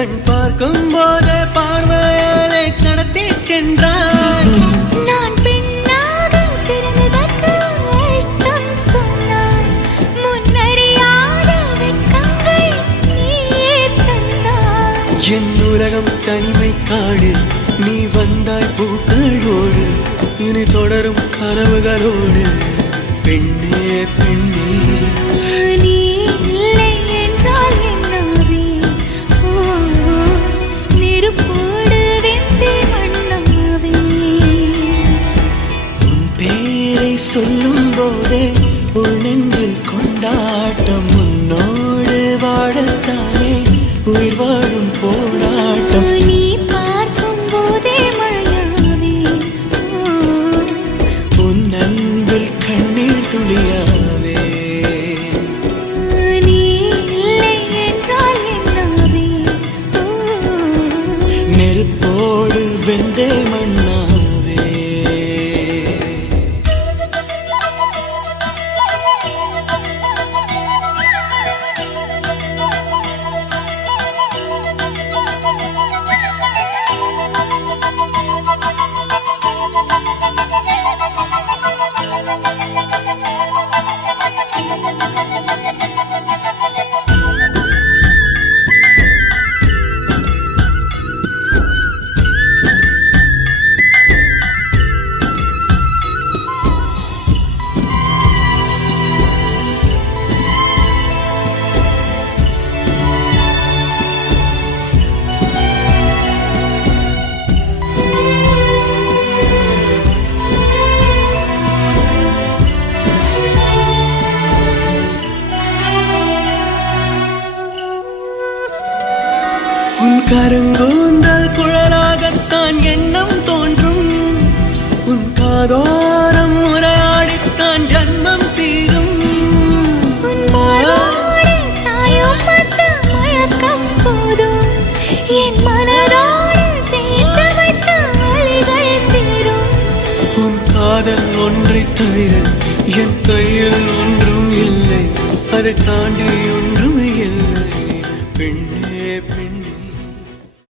கண் பார்க்கும் போது பார்வையாலே கடத்தி சென்றார். நான் பெண்ணாக பிறந்ததற்கு அர்த்தம் சொன்னாய். முன்னறியாத வெட்கங்கள் நீயே தந்தாய். என் உலகம் தனிமை காடு, நீ வந்தாய் பூக்களோடு. இனி தொடரும் கனவுகளோடு. பெண்ணே பெண்ணே நீ இல்லை என்றால் என்னாவே? நெருப்போடு வெந்தே மண்ணாவே. உன் பேரை சொல்லும் போதே உள் நெஞ்சில் கொண்டாட்டம். உன்னோடு வாழத்தானே உயிர் வாழும் போராட்டம். நீ பார்க்கும் போதே மழையாவே. உன் அன்பில் கண்ணீர் துளியாவே. நீ இல்லை என்றால் என்னாவே? நெருப்போடு வெந்தே மண்ணாவே. உன் கருங்கூந்தல் குழலாகத்தான் எண்ணம் தோன்றும். உன் காதோரம் உரையாடித்தான் ஜன்மம் தீரும். உன் மாறோடு சாயும் அந்த மயக்கம் போதும். என் மனதோடு சேர்த்து வைத்த வலிகள் தீரும். உன் காதல் ஒன்றை தவிர என் கையில் ஒன்றும் இல்லை. அதை தாண்டி ஒன்றும் இல்லை. பெண்ணே